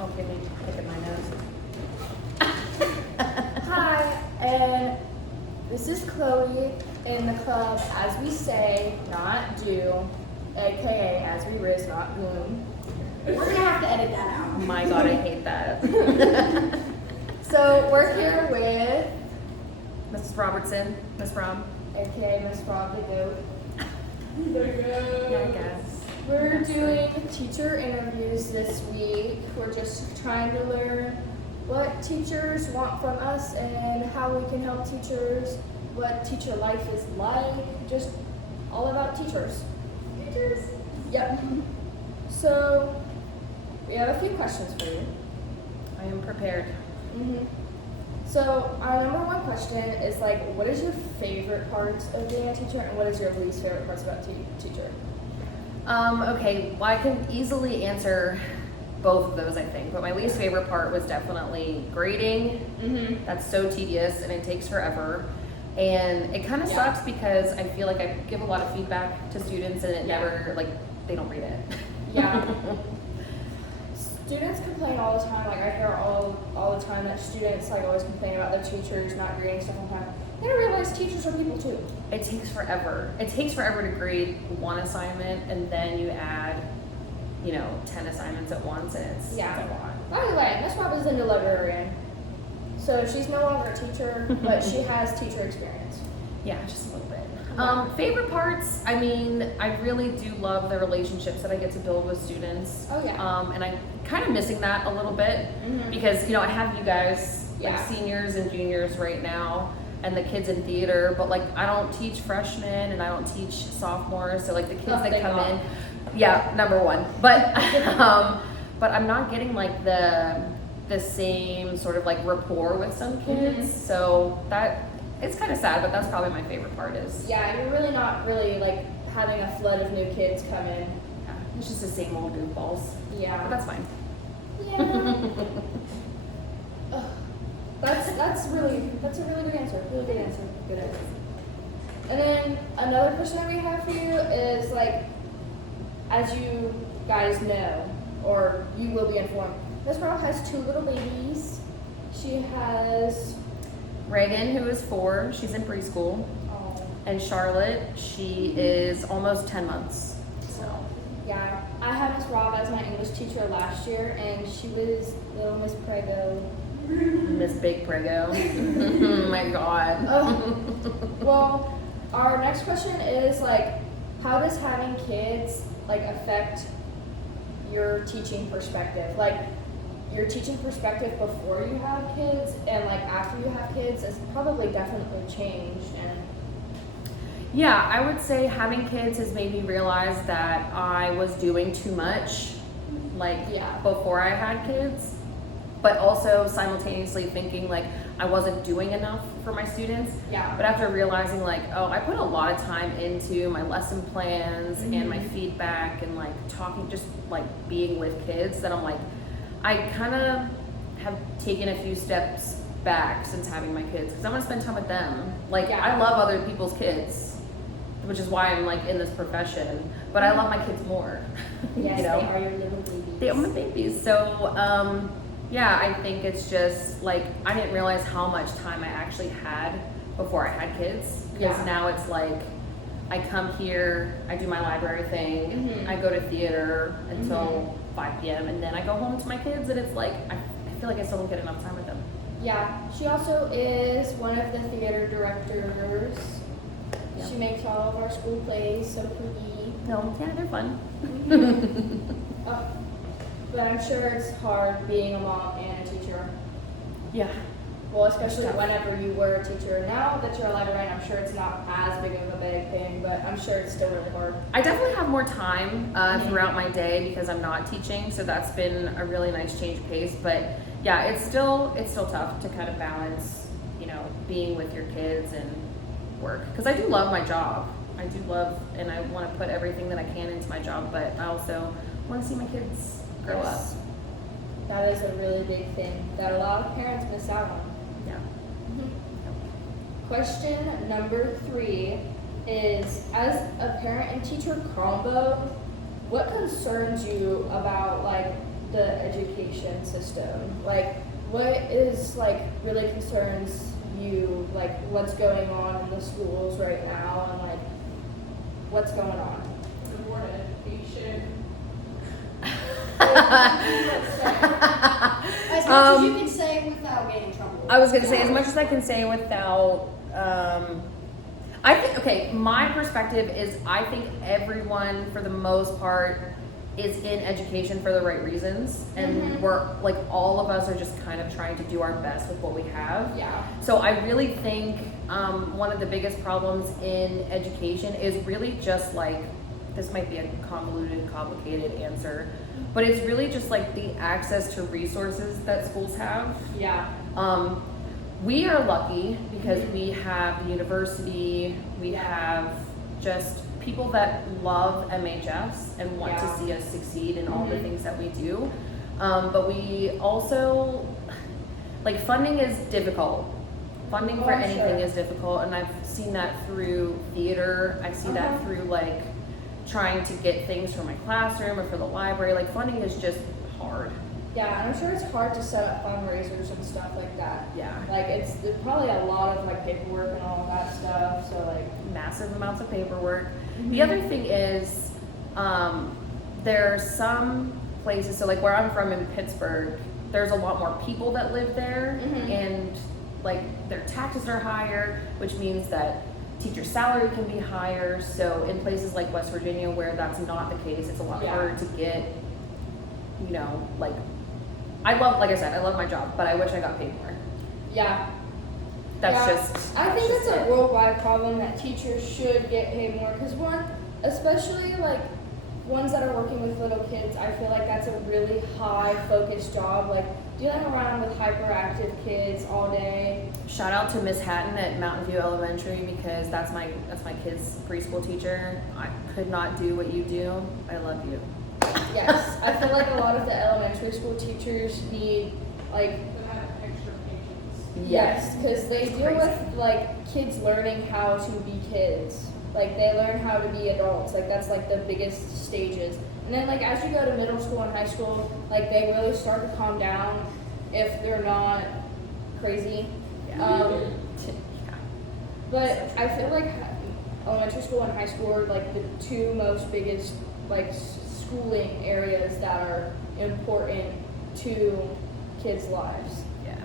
Okay, me picking my nose. Hi, and this is Chloe in the club As We Say, Not Do, aka As We Riz, Not Gloom. We're gonna have to edit that out. Oh my god, I hate that. So we're here with Mrs. Robertson, Miss Rob. aka Miss Rob the Goat. Yeah, I guess. We're doing teacher interviews this week. We're just trying to learn what teachers want from us and how we can help teachers, what teacher life is like, just all about teachers. Teachers? Yep. So, we have a few questions for you. I am prepared. So, our number one question is like, what is your favorite parts of being a teacher and what is your least favorite parts about teacher? Okay, well, I can easily answer both of those, I think, but my least favorite part was definitely grading. That's so tedious and it takes forever. And it kind of sucks because I feel like I give a lot of feedback to students and it never, like, they don't read it. Yeah. Students complain all the time. Like I hear all the time that students like always complain about their teachers not grading stuff on time. They don't realize teachers are people too. It takes forever. It takes forever to grade one assignment and then you add, 10 assignments at once and it's a lot. By the way, Miss Rob is a new librarian. So she's no longer a teacher, but she has teacher experience. Yeah, just a little bit. Favorite parts, I mean, I really do love the relationships that I get to build with students. Oh yeah. And I'm kind of missing that a little bit because, I have you guys, like seniors and juniors right now and the kids in theater, but like I don't teach freshmen and I don't teach sophomores. So like the kids that come in, number one. But, but I'm not getting like the same sort of like rapport with some kids. So that, it's kind of sad, but that's probably my favorite part is. Yeah, you're really not really like having a flood of new kids come in. Yeah, it's just the same old goofballs. Yeah. But that's fine. Yeah. That's a really good answer. Really good answer. Good answer. And then another question that we have for you is like, as you guys know, or you will be informed, Miss Rob has 2 little babies. She has Reagan, who is 4, she's in preschool. And Charlotte, she is almost 10 months. So. Yeah, I had Miss Rob as my English teacher last year, and she was little Miss Prego. Miss Big Prego. Oh my God. Well, our next question is like, how does having kids like affect your teaching perspective? Like, your teaching perspective before you have kids and like after you have kids has probably definitely changed. And yeah, I would say having kids has made me realize that I was doing too much before I had kids, but also simultaneously thinking like I wasn't doing enough for my students. Yeah. But after realizing like, oh, I put a lot of time into my lesson plans and my feedback and like talking, just like being with kids, that I'm like, I kind of have taken a few steps back since having my kids because I want to spend time with them. Like, I love other people's kids, which is why I'm like in this profession, but I love my kids more. Yes, they are your little babies. They are my babies. So, I think it's just like, I didn't realize how much time I actually had before I had kids. Because now it's like, I come here, I do my library thing, I go to theater until 5 p.m. and then I go home to my kids and it's like, I feel like I still don't get enough time with them. Yeah. She also is one of the theater directors. Yeah. She makes all of our school plays so pretty. No, yeah, they're fun. But I'm sure it's hard being a mom and a teacher. Yeah. Well, especially whenever you were a teacher. Now that you're a librarian, I'm sure it's not as big of a big thing, but I'm sure it's still really hard. I definitely have more time throughout my day because I'm not teaching, so that's been a really nice change of pace. But yeah, it's still tough to kind of balance, being with your kids and work. Because I do love my job. I do love, and I want to put everything that I can into my job, but I also want to see my kids grow up. That is a really big thing that a lot of parents miss out on. Yeah. Question number 3 is, as a parent and teacher combo, what concerns you about like the education system? system. Like, what is like really concerns you? Like, what's going on in the schools right now, and like, what's going on? The board of education. As much as you can say without getting in trouble. I was gonna say as much as I can say without. I think okay. My perspective is I think everyone, for the most part, is in education for the right reasons, and we're like all of us are just kind of trying to do our best with what we have. Yeah. So I really think one of the biggest problems in education is really just like, this might be a convoluted, complicated answer, but it's really just like the access to resources that schools have. Yeah. We are lucky because we have the university, we have just people that love MHS and want to see us succeed in all the things that we do. But we also, like, funding is difficult. Funding for anything is difficult, and I've seen that through theater. I see that through like trying to get things for my classroom or for the library. Like, funding is just hard. Yeah, and I'm sure it's hard to set up fundraisers and stuff like that. Yeah. Like, it's probably a lot of like paperwork and all that stuff. So like, Massive amounts of paperwork. The other thing is, there are some places, so like where I'm from in Pittsburgh, there's a lot more people that live there, and like their taxes are higher, which means that teacher salary can be higher. So in places like West Virginia where that's not the case, it's a lot harder to get, you know, like, like I said, I love my job, but I wish I got paid more. yeah. That's Yeah, just. I think that's a worldwide problem that teachers should get paid more, because one, especially like ones that are working with little kids, I feel like that's a really high focused job, like dealing around with hyperactive kids all day. Shout out to Miss Hatton at Mountain View Elementary, because that's my kid's preschool teacher. I could not do what you do. I love you. Yes, I feel like a lot of the elementary school teachers need like That have extra patience. yes, because they It's deal crazy. with like kids learning how to be kids. Like, they learn how to be adults. Like, that's like the biggest stages. And then like as you go to middle school and high school, like they really start to calm down if they're not crazy. Yeah. But I feel like elementary school and high school are like the two most biggest like schooling areas that are important to kids' lives. Yeah.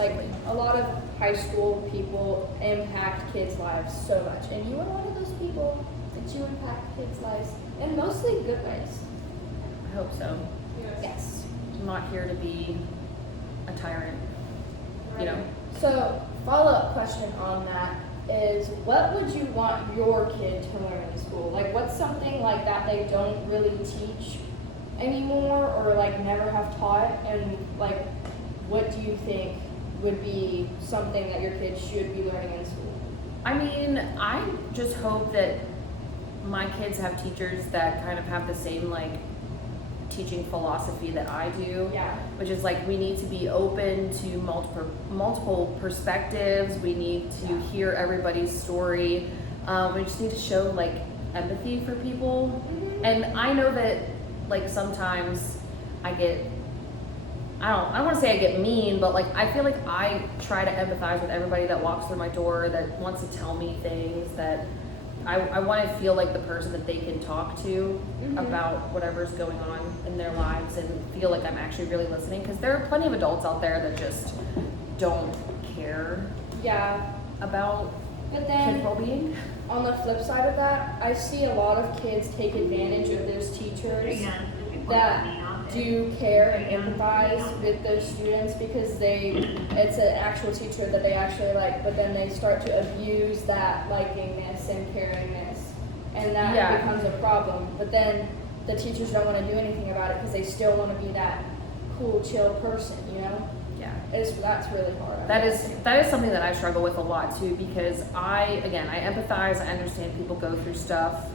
Like, a lot of high school people impact kids' lives so much, and you are one of those people that you impact kids' lives in mostly good ways. I hope so. Yes. I'm not here to be a tyrant. You know. So, follow-up question on that is, what would you want your kid to learn in school? Like, what's something like that they don't really teach anymore, or like never have taught, and like, what do you think would be something that your kids should be learning in school? I mean, I just hope that my kids have teachers that kind of have the same like teaching philosophy that I do. Yeah. Which is like, we need to be open to multiple perspectives. We need to hear everybody's story. We just need to show like empathy for people. And I know that like sometimes I don't want to say I get mean, but like I feel like I try to empathize with everybody that walks through my door, that wants to tell me things, that I want to feel like the person that they can talk to about whatever's going on in their lives, and feel like I'm actually really listening, because there are plenty of adults out there that just don't care Yeah. about But kids' then, well-being. on the flip side of that, I see a lot of kids take advantage of those teachers that do care and empathize with those students, because it's an actual teacher that they actually like, but then they start to abuse that likingness and caringness, and that becomes a problem. But then the teachers don't want to do anything about it because they still want to be that cool, chill person, you know? Yeah. That's really hard. That is something that I struggle with a lot too, because I empathize, I understand people go through stuff,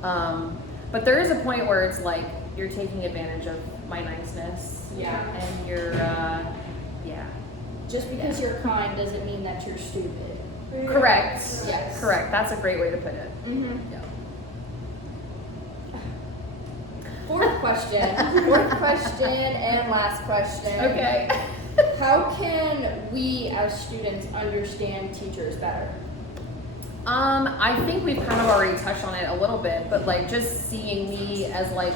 but there is a point where it's like you're taking advantage of my niceness. Yeah. And you're, Just because you're kind doesn't mean that you're stupid. correct. Yes. Correct. That's a great way to put it. Mm-hmm. Yeah. Fourth Fourth question and last question. Okay. How can we as students understand teachers better? I think we've kind of already touched on it a little bit, but like just seeing me as like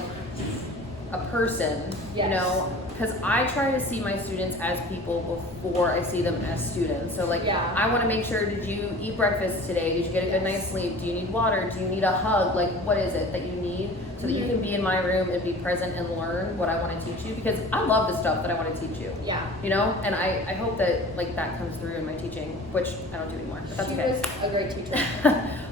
a person, you Yes. know, because I try to see my students as people before I see them as students. So like, Yeah. I want to make sure, did you eat breakfast today? Did you get a good night's sleep? Do you need water? Do you need a hug? Like, what is it that you need so that you can be in my room and be present and learn what I want to teach you? Because I love the stuff that I want to teach you. Yeah. You know, and I hope that like that comes through in my teaching, which I don't do anymore, but that's She okay. was a great teacher.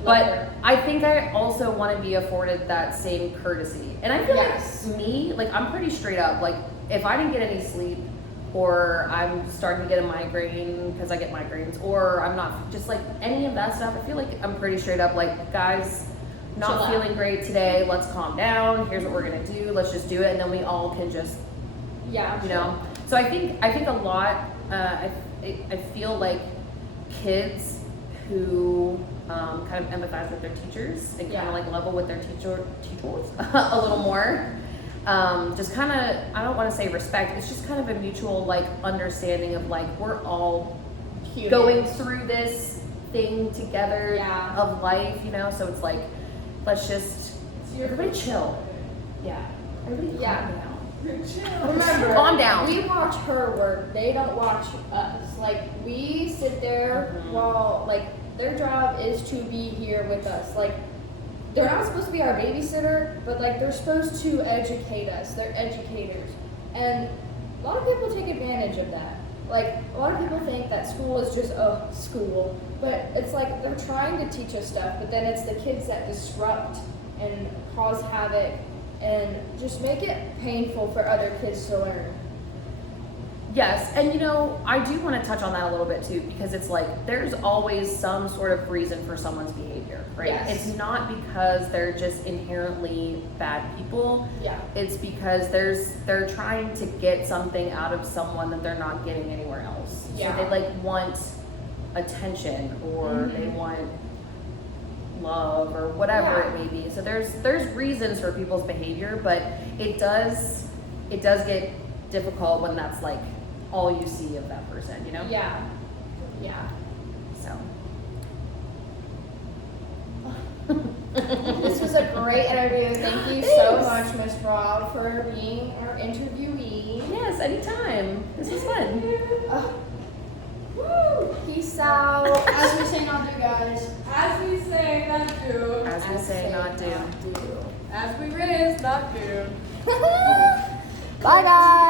But I think I also want to be afforded that same courtesy. And I feel Yes. like me, like I'm pretty straight up. Like if I didn't get any sleep, or I'm starting to get a migraine because I get migraines, or I'm not, just like any of that stuff, I feel like I'm pretty straight up. Like, guys, Chill not out. feeling great today. Let's calm down. Here's what we're gonna do. Let's just do it, and then we all can just, Yeah. you know. So I think a lot. I feel like kids who kind of empathize with their teachers and kind Yeah. of like level with their teachers a little more. Just kind of, I don't want to say respect. It's just kind of a mutual like understanding of like we're all Humans. going through this thing together Yeah. of life, you know. So it's like, let's just everybody chill. Yeah. Everybody Yeah. calm down. Remember, Calm down. we watch her work. They don't watch us. Like, we sit there while, like, their job is to be here with us. Like, they're not supposed to be our babysitter, but, like, they're supposed to educate us. They're educators. And a lot of people take advantage of that. Like, a lot of people think that school is just, school. But it's like they're trying to teach us stuff, but then it's the kids that disrupt and cause havoc and just make it painful for other kids to learn. Yes, and you know, I do want to touch on that a little bit too, because it's like there's always some sort of reason for someone's behavior, right? Yes. It's not because they're just inherently bad people. Yeah. It's because they're trying to get something out of someone that they're not getting anywhere else. Yeah. So they like want attention, or they want love, or whatever Yeah. it may be. So there's reasons for people's behavior, but it does get difficult when that's like all you see of that person, you know? Yeah. Yeah. So This was a great interview. Thank you so Thanks. much, Miss Rob, for being our interviewee. yes, anytime. This was fun. Woo! Peace out. As we say not do, guys. As we say, not do. As we say, not do. As we raise, not do. Bye, guys.